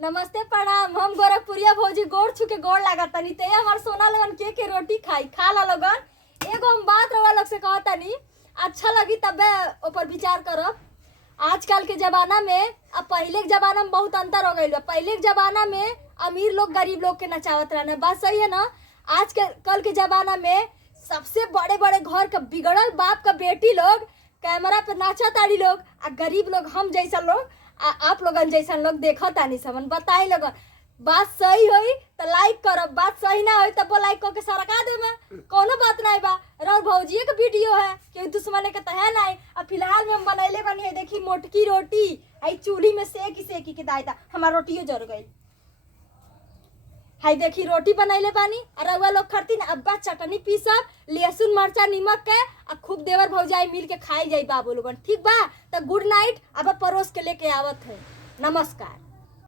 नमस्ते प्रणाम। हम गोरखपुरिया भौजी गोड़ छू के गोड़ लागत तनी ते हमार सोना लगन के रोटी खाई खा ला लगन। एगो हम बात रवा लोग से कहत तनी, अच्छा लगी तबे ऊपर विचार करब। आजकल के जमाना में अब पहले के जमाना में बहुत अंतर हो गइल बा। पहले के जमाना में अमीर लोग गरीब लोग के नचावत रहने, बात सही है ना। आज के कल के जमाना में सबसे बड़े बड़े घर का बिगड़ल बाप का बेटी लोग कैमरा पे नाचा ताड़ी लोग, आ गरीब लोग हम जैसा लोग आप लोगन जैसा लोग देखा तानी समन बताई लगन। बात सही होई तो लाइक करब, बात सही ना होई तब लाइक करके सरका देबे, कोनो बात नहीं बा। रह भौजिए के वीडियो है कि दुश्मन के तहे नहीं। अब फिलहाल में हम बनैले बनी है, देखी मोटकी रोटी आई चूल्ही में सेकी के दाई था, हमार रोटियो जर गई। हाय देखी रोटी बनैले बानी और रउआ लोग खरतीन अब्बा चटनी पीसब, लहसुन मरचा निमक के आ खूब देवर भौजाई मिल के खाई जाई बाबू लोगन। ठीक बा तो गुड नाइट। अब परोस के लेके आवत है। नमस्कार।